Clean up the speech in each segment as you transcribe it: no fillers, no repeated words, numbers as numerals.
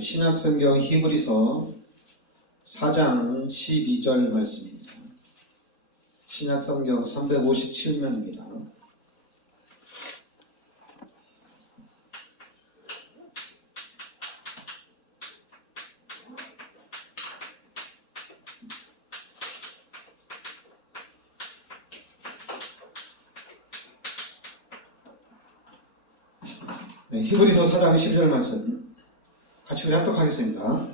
신약성경 히브리서 4장 12절 말씀입니다. 신약성경 357면입니다. 히브리서 4장 12절 말씀 같이 우리 합독하겠습니다.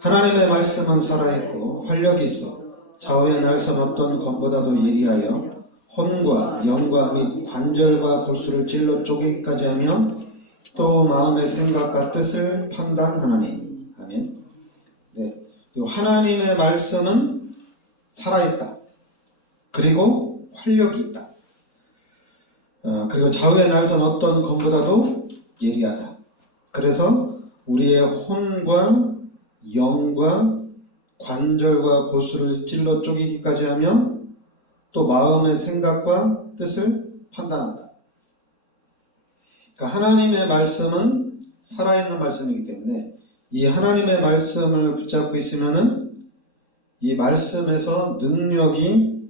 하나님의 말씀은 살아있고 활력이 있어 좌우의 날선 어떤 검보다도 예리하여 혼과 영과 및 관절과 골수를 찔러 쪼개기까지 하며 또 마음의 생각과 뜻을 판단하나니. 아멘. 네, 하나님의 말씀은 살아있다. 그리고 활력이 있다. 그리고 좌우의 날선 어떤 검보다도 예리하다. 그래서 우리의 혼과 영과 관절과 골수를 찔러 쪼개기까지 하며 또 마음의 생각과 뜻을 판단한다. 그러니까 하나님의 말씀은 살아있는 말씀이기 때문에 이 하나님의 말씀을 붙잡고 있으면은 이 말씀에서 능력이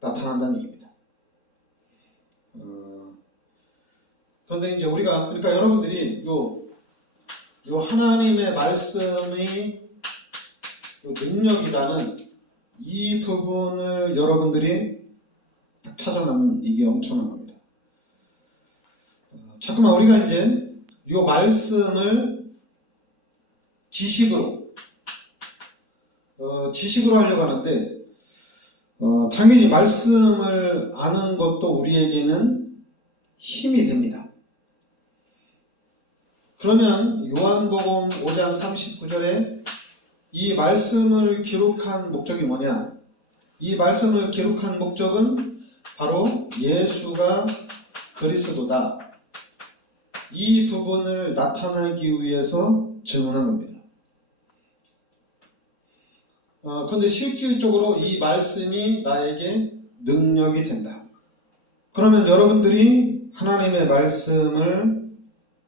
나타난다는 얘기입니다. 그런데 이제 그러니까 여러분들이 요 하나님의 말씀이 능력이라는 이 부분을 여러분들이 딱 찾아내면 이게 엄청난 겁니다. 자꾸만 우리가 이제 요 말씀을 지식으로 하려고 하는데 당연히 말씀을 아는 것도 우리에게는 힘이 됩니다. 그러면 요한복음 5장 39절에 이 말씀을 기록한 목적이 뭐냐? 이 말씀을 기록한 목적은 바로 예수가 그리스도다. 이 부분을 나타내기 위해서 증언한 겁니다. 그런데 실질적으로 이 말씀이 나에게 능력이 된다. 그러면 여러분들이 하나님의 말씀을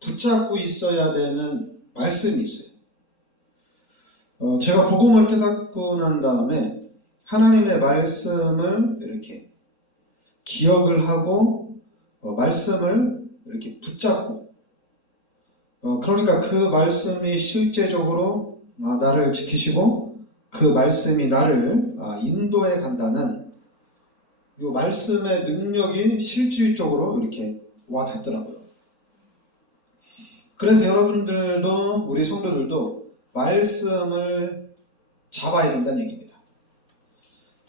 붙잡고 있어야 되는 말씀이 있어요. 제가 복음을 깨닫고 난 다음에 하나님의 말씀을 이렇게 기억을 하고 말씀을 이렇게 붙잡고 그러니까 그 말씀이 실제적으로 나를 지키시고 그 말씀이 나를 인도해 간다는 이 말씀의 능력이 실질적으로 이렇게 와닿더라고요. 그래서 여러분들도 우리 성도들도 말씀을 잡아야 된다는 얘기입니다.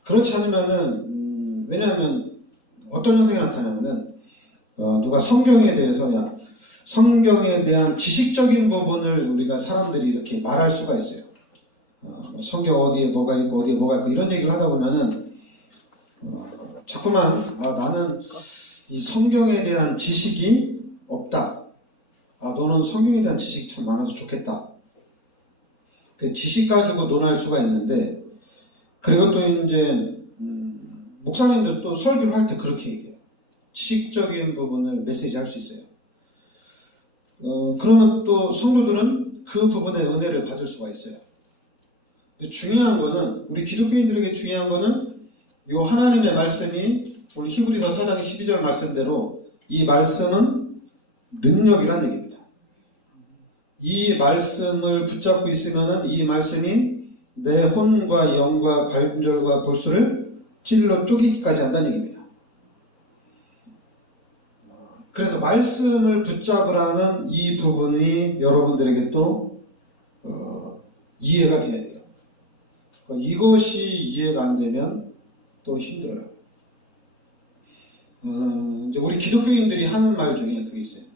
그렇지 않으면은 왜냐하면 어떤 현상이 나타나면은 누가 성경에 대해서 성경에 대한 지식적인 부분을 우리가 사람들이 이렇게 말할 수가 있어요. 성경 어디에 뭐가 있고 어디에 뭐가 있고 이런 얘기를 하다 보면은 자꾸만 나는 이 성경에 대한 지식이 없다. 너는 성경에 대한 지식이 참 많아서 좋겠다. 그 지식 가지고 논할 수가 있는데, 그리고 또 이제 목사님들도 설교를 할 때 그렇게 얘기해요. 지식적인 부분을 메시지 할 수 있어요. 그러면 또 성도들은 그 부분의 은혜를 받을 수가 있어요. 중요한 거는, 우리 기독교인들에게 중요한 거는 이 하나님의 말씀이 우리 히브리서 4장 12절 말씀대로 이 말씀은 능력이란 얘기입니다. 이 말씀을 붙잡고 있으면은 이 말씀이 내 혼과 영과 관절과 골수를 찔러 쪼개기까지 한다는 얘기입니다. 그래서 말씀을 붙잡으라는 이 부분이 여러분들에게 또 이해가 돼야 돼요. 이것이 이해가 안 되면 또 힘들어요. 이제 우리 기독교인들이 하는 말 중에 그게 있어요.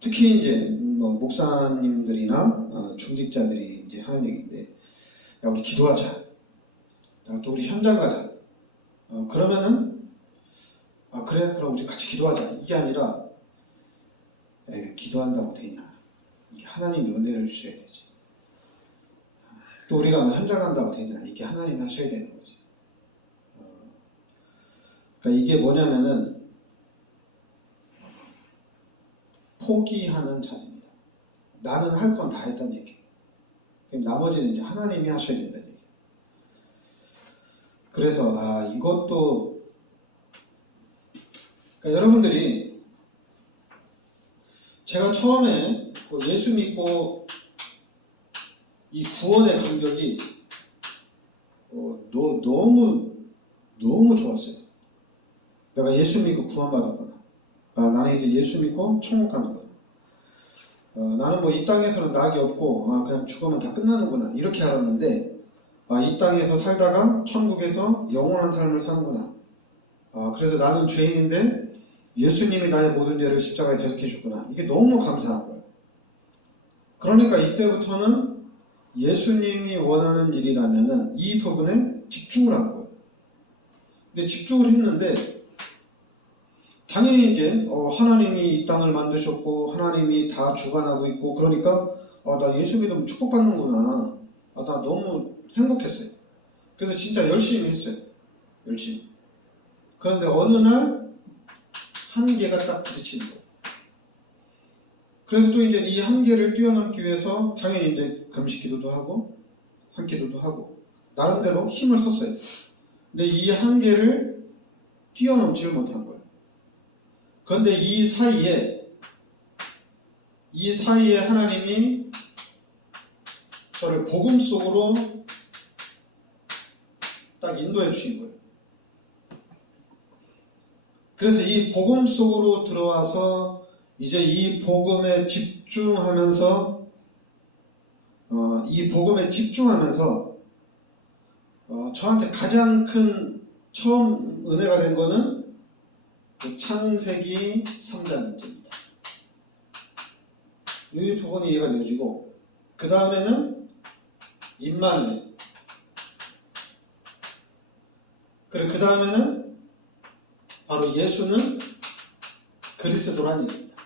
특히 이제 목사님들이나 중직자들이 이제 하는 얘기인데, 야 우리 기도하자. 또 우리 현장 가자. 그러면은 그래 그럼 우리 같이 기도하자. 이게 아니라 기도한다고 되냐? 이게 하나님이 은혜를 주셔야 되지. 또 우리가 현장 간다고 되냐? 이게 하나님이 하셔야 되는 거지. 그러니까 이게 뭐냐면은 포기하는 자세입니다. 나는 할 건 다 했다는 얘기예요. 나머지는 이제 하나님이 하셔야 된다는 얘기예요. 그래서 이것도 그러니까 여러분들이 제가 처음에 예수 믿고 이 구원의 감격이 너무 좋았어요. 내가 예수 믿고 구원받았구나. 나는 이제 예수 믿고 천국 가는구나. 나는 뭐 이 땅에서는 낙이 없고 그냥 죽으면 다 끝나는구나 이렇게 알았는데 이 땅에서 살다가 천국에서 영원한 삶을 사는구나. 그래서 나는 죄인인데 예수님이 나의 모든 죄를 십자가에 대속해 줬구나. 이게 너무 감사한 거예요. 그러니까 이때부터는 예수님이 원하는 일이라면은 이 부분에 집중을 한 거예요. 근데 집중을 했는데 당연히 이제 하나님이 이 땅을 만드셨고 하나님이 다 주관하고 있고 그러니까 나 예수 믿으면 축복받는구나. 나 너무 행복했어요. 그래서 진짜 열심히 했어요. 열심히. 그런데 어느 날 한계가 딱 부딪히는 거예요. 그래서 또 이제 이 한계를 뛰어넘기 위해서 당연히 이제 금식 기도도 하고 산기도도 하고 나름대로 힘을 썼어요. 근데 이 한계를 뛰어넘지를 못한 거예요. 그런데 이 사이에 하나님이 저를 복음 속으로 딱 인도해 주신 거예요. 그래서 이 복음 속으로 들어와서 이제 이 복음에 집중하면서 저한테 가장 큰 처음 은혜가 된 거는 창세기 3장 문제입니다. 이 부분이 이해가 되어지고 그 다음에는 임마누엘, 그리고 그 다음에는 바로 예수는 그리스도란 얘기입니다.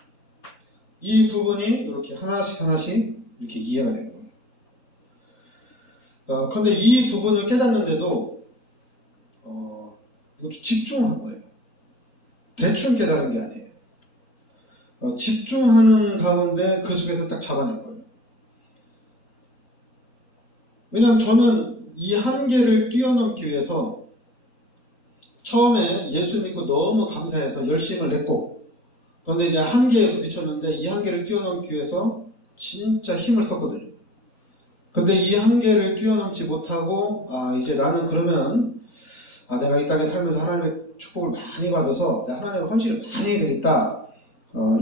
이 부분이 이렇게 하나씩 이렇게 이해가 된 거예요. 그런데 이 부분을 깨닫는데도 이것도 집중한 거예요. 대충 깨달은 게 아니에요. 집중하는 가운데 그 속에서 딱 잡아낸 거예요. 왜냐하면 저는 이 한계를 뛰어넘기 위해서 처음에 예수 믿고 너무 감사해서 열심을 냈고 그런데 이제 한계에 부딪혔는데 이 한계를 뛰어넘기 위해서 진짜 힘을 썼거든요. 근데 이 한계를 뛰어넘지 못하고 이제 나는 그러면 내가 이 땅에 살면서 하나님의 축복을 많이 받아서 내가 하나님의 헌신을 많이 해야 되겠다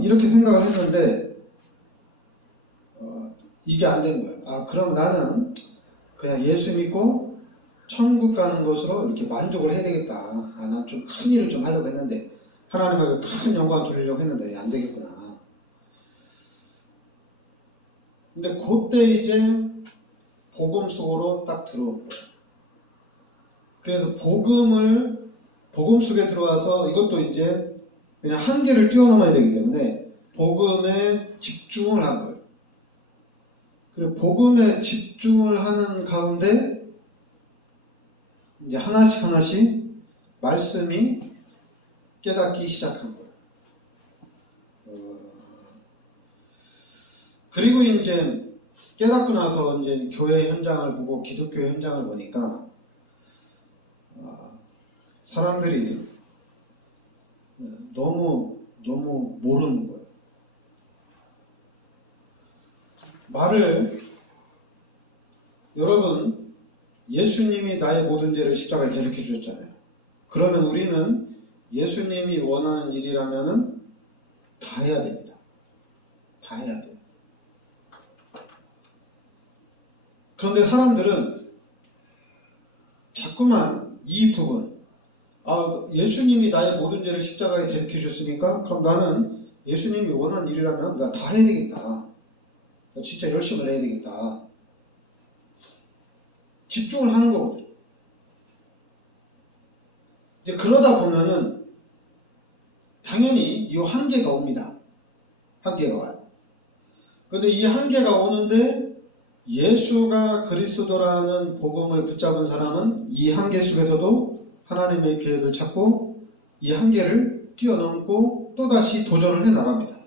이렇게 생각을 했는데 이게 안 된 거예요. 그럼 나는 그냥 예수 믿고 천국 가는 것으로 이렇게 만족을 해야 되겠다. 난 좀 큰 일을 좀 하려고 했는데 하나님에게 큰 영광 돌리려고 했는데 안 되겠구나. 근데 그때 이제 복음 속으로 딱 들어온 거예요. 그래서 복음 속에 들어와서 이것도 이제 그냥 한계를 뛰어넘어야 되기 때문에 복음에 집중을 한 거예요. 그리고 복음에 집중을 하는 가운데 이제 하나씩 말씀이 깨닫기 시작한 거예요. 그리고 이제 깨닫고 나서 이제 교회 현장을 보고 기독교 현장을 보니까 사람들이 너무 모르는 거예요. 여러분 예수님이 나의 모든 죄를 십자가에 대속해 주셨잖아요. 그러면 우리는 예수님이 원하는 일이라면은 다 해야 됩니다. 다 해야 돼요. 그런데 사람들은 자꾸만 이 부분, 예수님이 나의 모든 죄를 십자가에 대속해 주셨으니까 그럼 나는 예수님이 원하는 일이라면 나 다 해야 되겠다. 나 진짜 열심을 해야 되겠다. 집중을 하는 거거든요. 이제 그러다 보면은 당연히 이 한계가 옵니다. 한계가 와요. 그런데 이 한계가 오는데 예수가 그리스도라는 복음을 붙잡은 사람은 이 한계 속에서도 하나님의 계획을 찾고 이 한계를 뛰어넘고 또다시 도전을 해 나갑니다.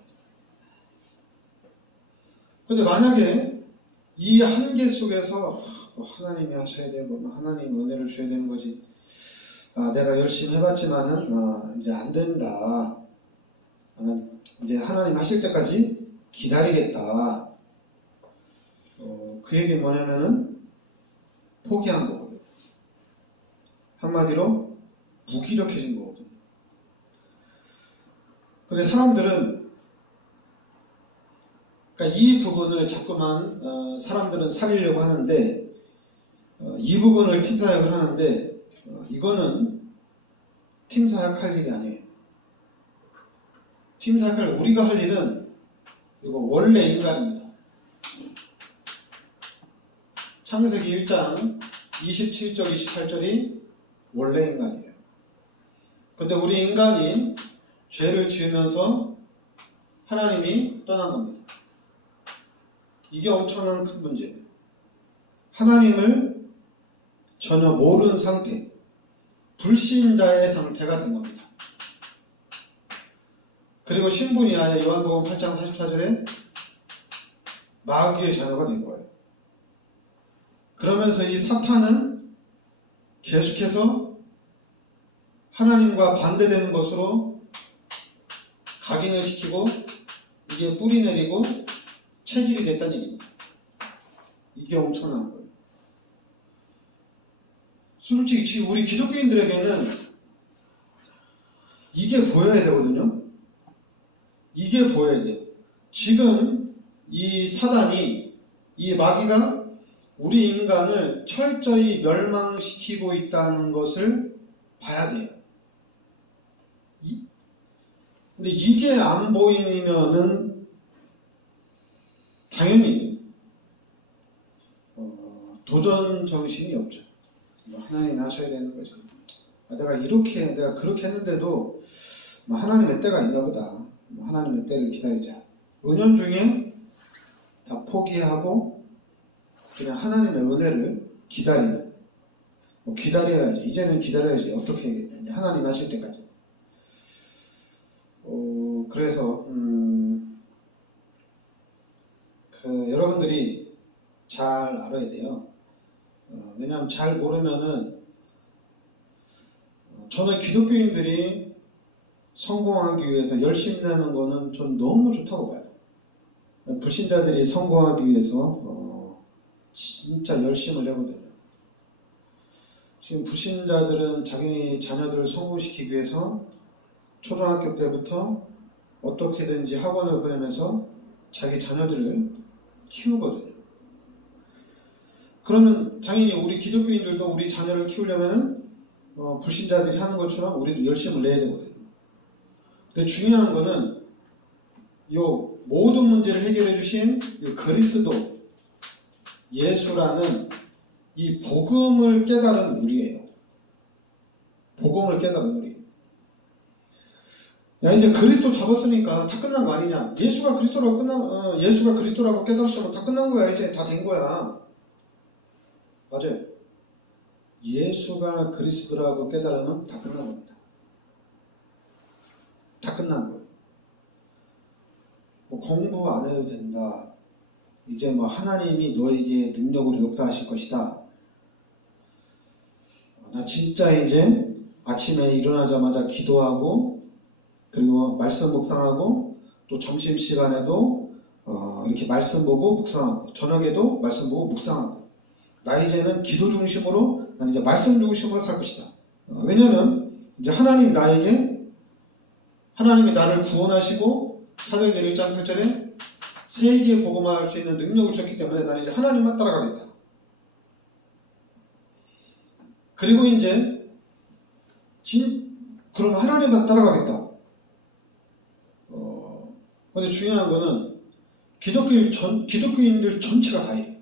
근데 만약에 이 한계 속에서 하나님이 하셔야 되고 하나님 은혜를 주셔야 되는 거지, 내가 열심히 해봤지만은 이제 안 된다, 이제 하나님 하실 때까지 기다리겠다, 그 얘기 뭐냐면은 포기한 거거든요. 한마디로 무기력해진 거거든요. 근데 사람들은, 그러니까 이 부분을 자꾸만 사람들은 살리려고 하는데, 이 부분을 팀사역을 하는데, 이거는 팀사역 할 일이 아니에요. 팀사역 할, 우리가 할 일은 이거 원래 인간입니다. 창세기 1장 27절 28절이 원래 인간이에요. 근데 우리 인간이 죄를 지으면서 하나님이 떠난 겁니다. 이게 엄청난 큰 문제예요. 하나님을 전혀 모르는 상태, 불신자의 상태가 된 겁니다. 그리고 신분이 아예 요한복음 8장 44절에 마귀의 자녀가 된 거예요. 그러면서 이 사탄은 계속해서 하나님과 반대되는 것으로 각인을 시키고 이게 뿌리 내리고 체질이 됐다는 얘기입니다. 이게 엄청난 거예요. 솔직히 지금 우리 기독교인들에게는 이게 보여야 되거든요. 이게 보여야 돼요. 지금 이 사단이, 이 마귀가 우리 인간을 철저히 멸망시키고 있다는 것을 봐야 돼요. 근데 이게 안 보이면은 당연히 도전 정신이 없죠. 하나님 하셔야 되는 거죠. 내가 그렇게 했는데도 하나님의 때가 있나 보다. 하나님의 때를 기다리자. 은연중에 다 포기하고 그냥 하나님의 은혜를 기다리는, 기다려야지, 이제는 기다려야지, 어떻게 해야겠냐, 하나님 하실 때까지. 그래서 여러분들이 잘 알아야 돼요. 왜냐하면 잘 모르면은, 저는 기독교인들이 성공하기 위해서 열심히 하는 거는 전 너무 좋다고 봐요. 불신자들이 성공하기 위해서 진짜 열심을 내거든요. 지금 불신자들은 자기 자녀들을 성공시키기 위해서 초등학교 때부터 어떻게든지 학원을 보내면서 자기 자녀들을 키우거든요. 그러면 당연히 우리 기독교인들도 우리 자녀를 키우려면 불신자들이 하는 것처럼 우리도 열심을 내야 되거든요. 근데 중요한 거는 요 모든 문제를 해결해 주신 그리스도 예수라는 이 복음을 깨달은 우리예요. 복음을 깨달은 우리. 야, 이제 그리스도 잡았으니까 다 끝난 거 아니냐? 예수가 그리스도라고 깨달으시면 다 끝난 거야. 이제 다 된 거야. 맞아요. 예수가 그리스도라고 깨달으면 다 끝난 겁니다. 다 끝난 거예요. 공부 안 해도 된다. 이제 하나님이 너에게 능력으로 역사하실 것이다. 나 진짜 이제 아침에 일어나자마자 기도하고, 그리고 말씀 묵상하고, 또 점심시간에도 이렇게 말씀 보고 묵상하고, 저녁에도 말씀 보고 묵상하고, 나 이제는 기도 중심으로, 난 이제 말씀 중심으로 살 것이다. 왜냐면 이제 하나님이 나를 구원하시고 사도행전 1장 8절에 세계에 복음화할 수 있는 능력을 주셨기 때문에 나는 이제 하나님만 따라가겠다. 그리고 이제 그럼 하나님만 따라가겠다. 근데 중요한 거는 기독교인들 전체가 다예요.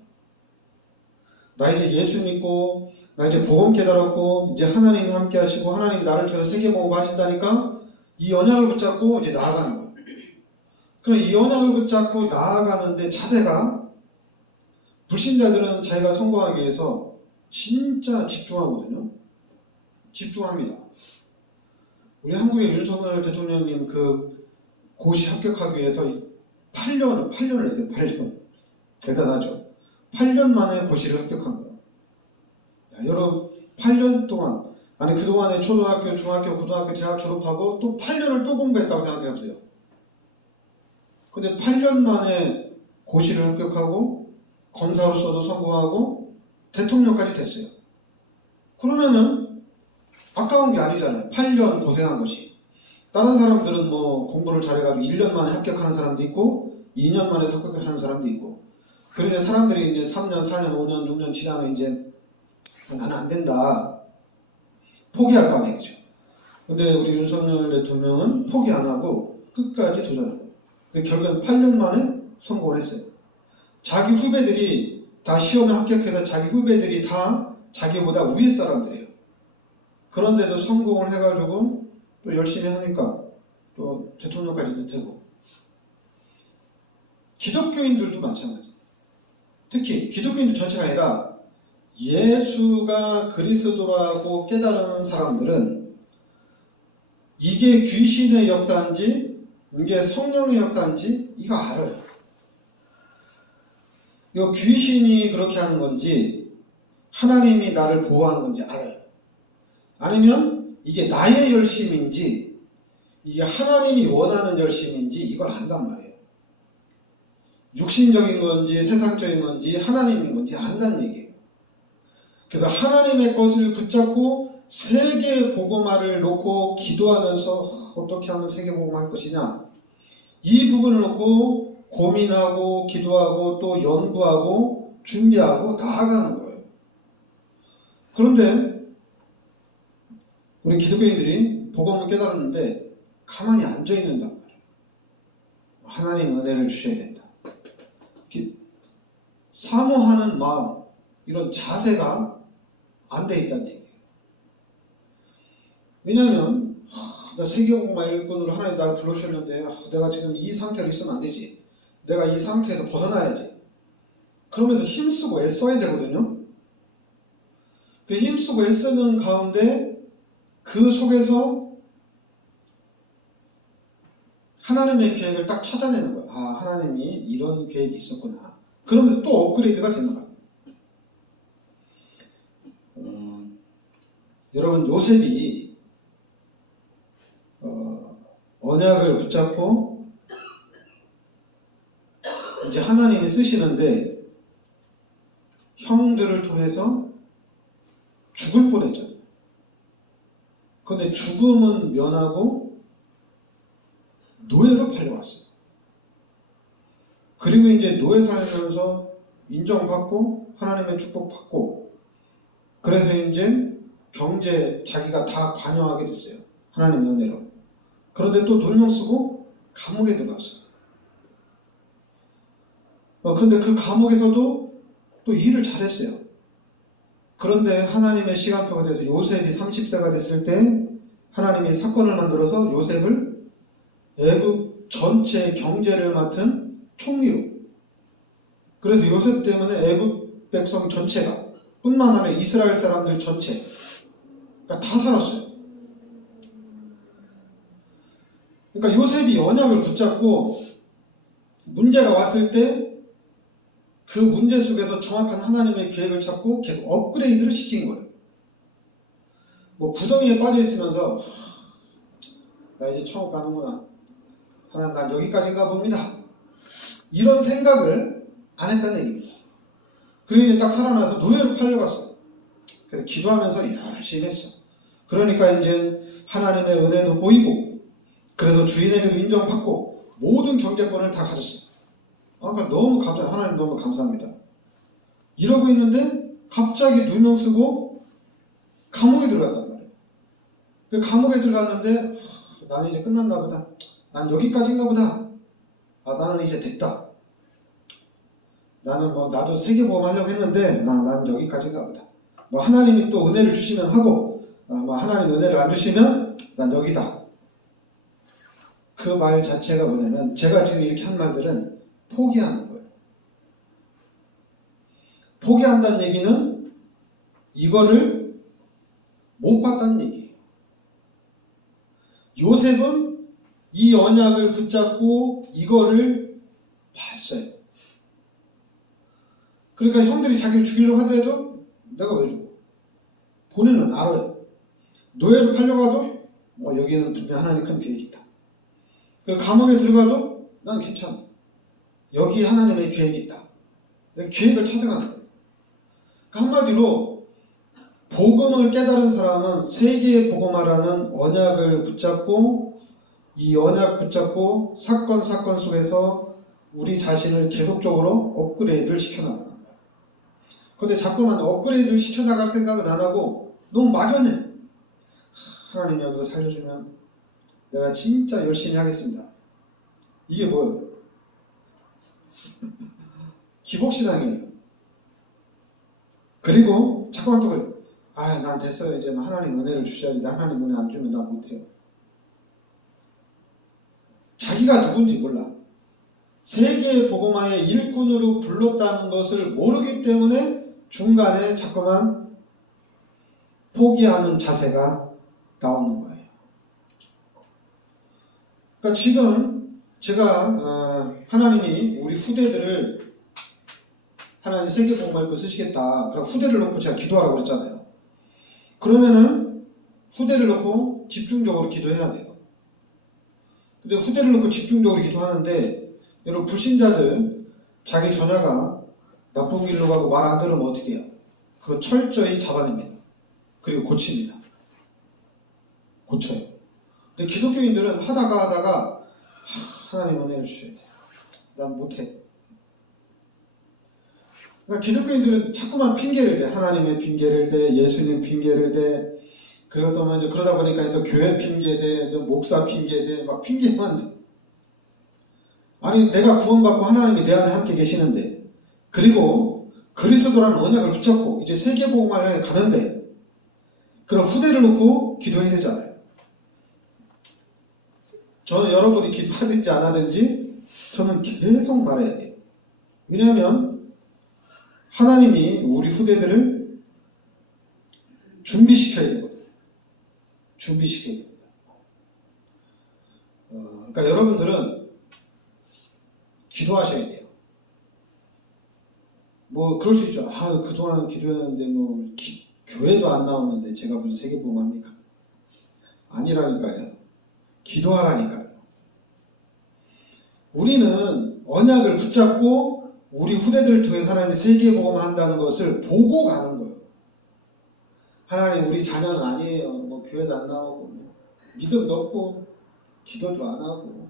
나 이제 예수 믿고, 나 이제 복음 깨달았고, 이제 하나님이 함께 하시고, 하나님이 나를 통해서 세계 복음 하신다니까 이 언약을 붙잡고 이제 나아가는 거예요. 그럼 이 언약을 붙잡고 나아가는데 자세가, 불신자들은 자기가 성공하기 위해서 진짜 집중하거든요. 집중합니다. 우리 한국의 윤석열 대통령님 고시 합격하기 위해서 8년을 했어요. 8년. 대단하죠. 8년 만에 고시를 합격한 거예요. 야, 여러분 8년 동안, 아니 그동안에 초등학교, 중학교, 고등학교, 대학 졸업하고 또 8년을 또 공부했다고 생각해보세요. 근데 8년 만에 고시를 합격하고 검사로서도 성공하고 대통령까지 됐어요. 그러면은 아까운 게 아니잖아요. 8년 고생한 것이. 다른 사람들은 뭐 공부를 잘해가지고 1년 만에 합격하는 사람도 있고 2년 만에 합격하는 사람도 있고, 그런데 사람들이 이제 3년, 4년, 5년, 6년 지나면 이제 나는 안 된다 포기할 거 아니겠죠. 근데 우리 윤석열 대통령은 포기 안 하고 끝까지 도전하고, 근데 결국엔 8년 만에 성공을 했어요. 자기 후배들이 다 시험에 합격해서 자기 후배들이 다 자기보다 위에 사람들이에요. 그런데도 성공을 해가지고 또 열심히 하니까 또 대통령까지도 되고. 기독교인들도 마찬가지예요. 특히 기독교인들 전체가 아니라 예수가 그리스도라고 깨달은 사람들은 이게 귀신의 역사인지 이게 성령의 역사인지 이거 알아요. 이거 귀신이 그렇게 하는 건지 하나님이 나를 보호하는 건지 알아요. 아니면 이게 나의 열심인지 이게 하나님이 원하는 열심인지 이걸 안단 말이에요. 육신적인 건지 세상적인 건지 하나님인 건지 안다는 얘기예요. 그래서 하나님의 것을 붙잡고 세계 복음화를 놓고 기도하면서 어떻게 하면 세계 복음화할 것이냐, 이 부분을 놓고 고민하고 기도하고 또 연구하고 준비하고 나아가는 거예요. 그런데 우리 기독교인들이 복음을 깨달았는데 가만히 앉아있는단 말이에요. 하나님 은혜를 주셔야 된다. 사모하는 마음, 이런 자세가 안 돼 있다는 얘기예요. 왜냐하면 나 세계복음화 일꾼으로 하나님 나를 불러주셨는데 내가 지금 이 상태로 있으면 안 되지. 내가 이 상태에서 벗어나야지. 그러면서 힘쓰고 애써야 되거든요. 그 힘쓰고 애쓰는 가운데 그 속에서 하나님의 계획을 딱 찾아내는 거예요. 아, 하나님이 이런 계획이 있었구나. 그러면서 또 업그레이드가 되는 거예요. 여러분, 요셉이 언약을 붙잡고 이제 하나님이 쓰시는데 형들을 통해서 죽을 뻔했잖아요. 그런데 죽음은 면하고 노예로 팔려왔어요. 그리고 이제 노예 살면서 인정받고 하나님의 축복받고, 그래서 이제 경제 자기가 다 관여하게 됐어요. 하나님의 은혜로. 그런데 또 누명 쓰고 감옥에 들어갔어요. 근데 그 감옥에서도 또 일을 잘했어요. 그런데 하나님의 시간표가 돼서 요셉이 30세가 됐을 때 하나님이 사건을 만들어서 요셉을 애굽 전체 경제를 맡은 총리로. 그래서 요셉 때문에 애굽 백성 전체가, 뿐만 아니라 이스라엘 사람들 전체 다 살았어요. 그러니까 요셉이 언약을 붙잡고 문제가 왔을 때 그 문제 속에서 정확한 하나님의 계획을 찾고 계속 업그레이드를 시킨 거예요. 뭐 구덩이에 빠져 있으면서 나 이제 천국 가는구나, 하나님 난 여기까지인가 봅니다, 이런 생각을 안 했다는 얘기입니다. 그러니 딱 살아나서 노예로 팔려갔어. 그래서 기도하면서 열심히 했어. 그러니까 이제 하나님의 은혜도 보이고, 그래서 주인에게도 인정받고 모든 경제권을 다 가졌어. 그러니까 너무 하나님 너무 감사합니다. 이러고 있는데 갑자기 누명 쓰고 감옥에 들어갔단 말이에요. 그 감옥에 들어갔는데 나는 이제 끝났나 보다, 난 여기까지인가 보다, 나는 이제 됐다, 나는 뭐 나도 세계보험 하려고 했는데 난 여기까지인가 보다, 뭐 하나님이 또 은혜를 주시면 하고, 뭐 하나님 은혜를 안 주시면 난 여기다. 그 말 자체가 뭐냐면, 제가 지금 이렇게 한 말들은 포기하는 거예요. 포기한다는 얘기는 이거를 못 봤다는 얘기예요. 요셉은 이 언약을 붙잡고 이거를 했어요. 그러니까 형들이 자기를 죽이려고 하더라도 내가 왜 죽어? 본인은 알아요. 노예로 팔려고 하도 여기는 분명 하나님 큰 계획이 있다. 감옥에 들어가도 난 괜찮아. 여기 하나님의 계획이 있다. 계획을 찾아가는 거예요. 그러니까 한마디로 복음을 깨달은 사람은 세계의 복음화라는 언약을 붙잡고 이 언약 붙잡고 사건 속에서 우리 자신을 계속적으로 업그레이드를 시켜나가는 거예요. 근데 자꾸만 업그레이드를 시켜나갈 생각은 안 하고 너무 막연해. 하나님 여기서 살려주면 내가 진짜 열심히 하겠습니다. 이게 뭐예요? 기복신앙이에요. 그리고 자꾸만 또 그래. 난 됐어요. 이제 하나님 은혜를 주셔야지. 나 하나님 은혜 안 주면 나 못해요. 자기가 누군지 몰라. 세계의 복음화의 일꾼으로 불렀다는 것을 모르기 때문에 중간에 자꾸만 포기하는 자세가 나오는 거예요. 그러니까 지금 제가 하나님이 우리 후대들을 하나님 세계 복음화를 쓰시겠다. 그럼 후대를 놓고 제가 기도하라고 그랬잖아요. 그러면은 후대를 놓고 집중적으로 기도해야 돼요. 근데 후대를 놓고 집중적으로 기도하는데 여러분 불신자들 자기 전화가 나쁜 길로 가고 말 안 들으면 어떻게 해요? 그거 철저히 잡아냅니다. 그리고 고칩니다. 고쳐요. 근데 기독교인들은 하다가 하나님 은혜를 주셔야 돼. 난 못해. 그러니까 기독교인들은 자꾸만 핑계를 대. 하나님의 핑계를 대, 예수님 핑계를 대. 그러다 보니까 또 교회 핑계 대, 또 목사 핑계 대, 막 핑계만 대. 아니 내가 구원받고 하나님이 내 안에 함께 계시는데, 그리고 그리스도라는 언약을 붙잡고 이제 세계복음을 향해 가는데, 그럼 후대를 놓고 기도해야 되잖아요. 저는 여러분이 기도하든지 안 하든지 저는 계속 말해야 돼요. 왜냐하면 하나님이 우리 후대들을 준비시켜야 되거든요. 준비시켜야 됩니다. 그러니까 여러분들은 기도하셔야 돼요. 그럴 수 있죠. 그동안 기도했는데 교회도 안 나오는데 제가 무슨 세계복음 합니까? 아니라니까요. 기도하라니까요. 우리는 언약을 붙잡고 우리 후대들을 통해 하나님이 세계복음 한다는 것을 보고 가는 거예요. 하나님 우리 자녀는 아니에요. 교회도 안 나오고 믿음도 없고 기도도 안 하고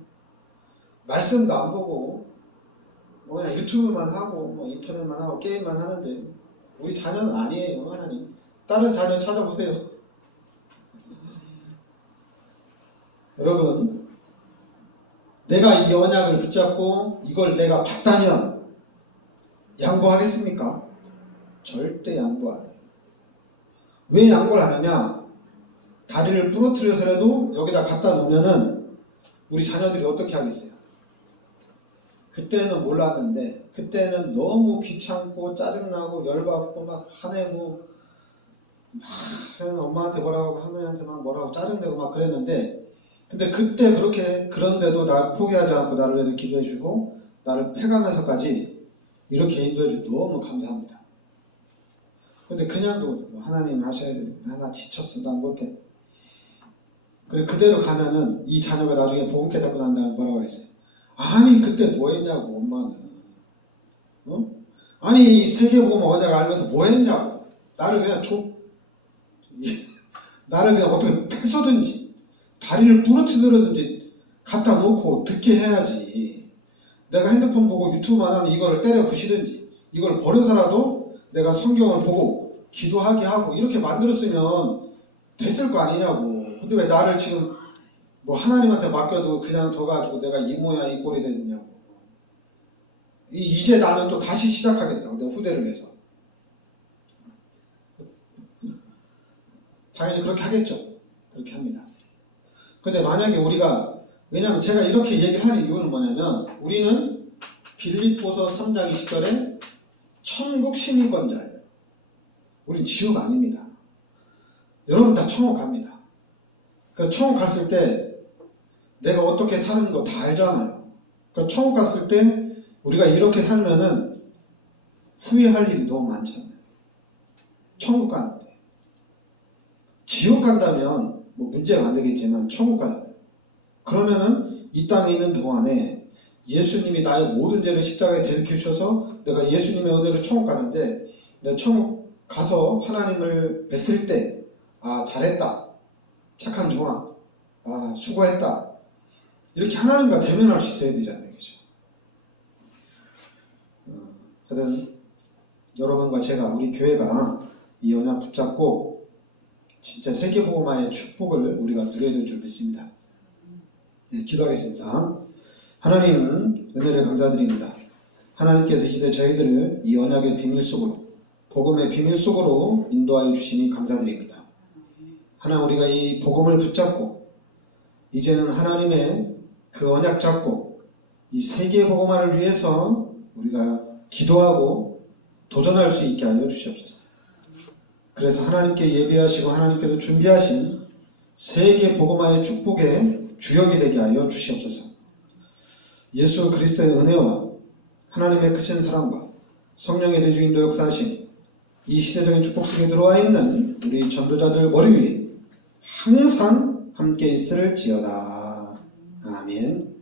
말씀도 안 보고 그냥 유튜브만 하고 인터넷만 하고 게임만 하는데 우리 자녀는 아니에요. 하나님 다른 자녀 찾아보세요. 여러분 내가 이 언약을 붙잡고 이걸 내가 받다면 양보하겠습니까? 절대 양보 안 해요. 왜 양보를 안 하냐? 다리를 부러뜨려서라도 여기다 갖다 놓으면은 우리 자녀들이 어떻게 하겠어요? 그때는 몰랐는데 그때는 너무 귀찮고 짜증나고 열받고 막 화내고 막 엄마한테 뭐라고 할머니한테 막 뭐라고 짜증내고 막 그랬는데, 근데 그때 그런데도 날 포기하지 않고 나를 위해서 기도해주고 나를 패가면서까지 이렇게 인도해주고 너무 감사합니다. 근데 그냥 하나님 하셔야 돼. 나 지쳤어. 난 못해. 그리고 그대로 가면은 이 자녀가 나중에 복음 깨닫고 난 다음에 뭐라고 했어요? 아니 그때 뭐 했냐고 엄마는. 아니 세계복음 언약 알면서 뭐 했냐고. 나를 그냥 어떻게 패서든지 다리를 부러뜨리든지 갖다 놓고 듣게 해야지. 내가 핸드폰 보고 유튜브만 하면 이거를 때려 부시든지 이걸 버려서라도 내가 성경을 보고 기도하게 하고 이렇게 만들었으면 됐을 거 아니냐고. 근데 왜 나를 지금 하나님한테 맡겨두고 그냥 둬가지고 내가 이 모양 이 꼴이 됐냐고. 이제 나는 또 다시 시작하겠다고. 내가 후대를 내서. 당연히 그렇게 하겠죠. 그렇게 합니다. 근데 만약에 왜냐하면 제가 이렇게 얘기하는 이유는 뭐냐면 우리는 빌립보서 3장 20절에 천국 시민권자예요. 우린 지옥 아닙니다. 여러분 다 천국 갑니다. 그러니까 천국 갔을 때 내가 어떻게 사는 거 다 알잖아요. 그러니까 천국 갔을 때 우리가 이렇게 살면은 후회할 일이 너무 많잖아요. 천국 가는데. 지옥 간다면 뭐 문제가 안 되겠지만 천국 가요. 그러면은 이 땅에 있는 동안에 예수님이 나의 모든 죄를 십자가에 대속해 주셔서 내가 예수님의 은혜로 천국 가는데, 내가 천국 가서 하나님을 뵀을 때 잘했다, 착한 종아, 수고했다, 이렇게 하나님과 대면할 수 있어야 되잖아요. 그죠? 하여튼 여러분과 제가, 우리 교회가 이 언약 붙잡고 진짜 세계복음화의 축복을 우리가 누려야 될 줄 믿습니다. 네, 기도하겠습니다. 하나님, 은혜를 감사드립니다. 하나님께서 이 시대 저희들을 이 언약의 비밀 속으로, 복음의 비밀 속으로 인도하여 주시니 감사드립니다. 하나님, 우리가 이 복음을 붙잡고 이제는 하나님의 그 언약 잡고 이 세계 복음화를 위해서 우리가 기도하고 도전할 수 있게 하여 주시옵소서. 그래서 하나님께 예배하시고 하나님께서 준비하신 세계 복음화의 축복의 주역이 되게 하여 주시옵소서. 예수 그리스도의 은혜와 하나님의 크신 사랑과 성령의 대주인도 역사하시니 이 시대적인 축복 속에 들어와 있는 우리 전도자들 머리 위에 항상 함께 있을지어다. 아멘.